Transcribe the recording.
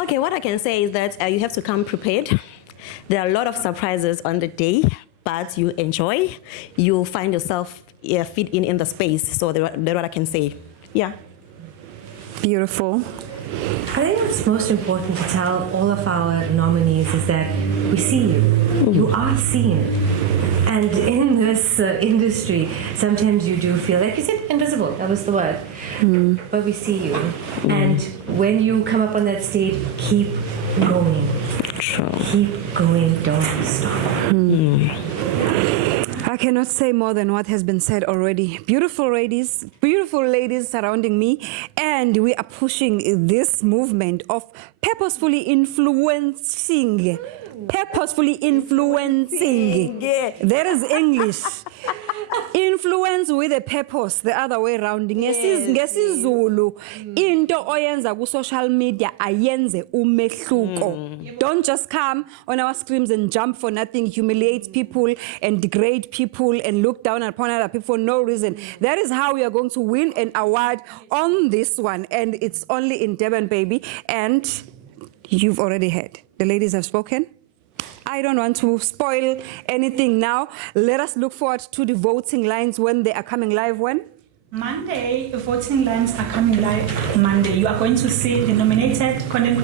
Okay, what I can say is that you have to come prepared. There are a lot of surprises on the day, but you enjoy. You find yourself fit in the space. So that's what I can say. Yeah. Beautiful. I think what's most important to tell all of our nominees is that we see you. You are seen. And in this industry, sometimes you do feel, like you said, invisible. That was the word. But we see you. And when you come up on that stage, keep going. True. Keep going. Don't stop. I cannot say more than what has been said already. Beautiful ladies surrounding me, and we are pushing this movement of purposefully influencing. Purposefully influencing. That is English. Influence with a purpose, the other way around. NgesiZulu, into oyenza ku social media ayenze umehluko. Don't just come on our screens and jump for nothing, humiliate people and degrade people and look down upon other people for no reason. That is how we are going to win an award on this one, and it's only in Durban, baby. And you've already heard. The ladies have spoken. I don't want to spoil anything now. Let us look forward to the voting lines when they are coming live. When? Monday, the voting lines are coming live Monday. You are going to see the nominated content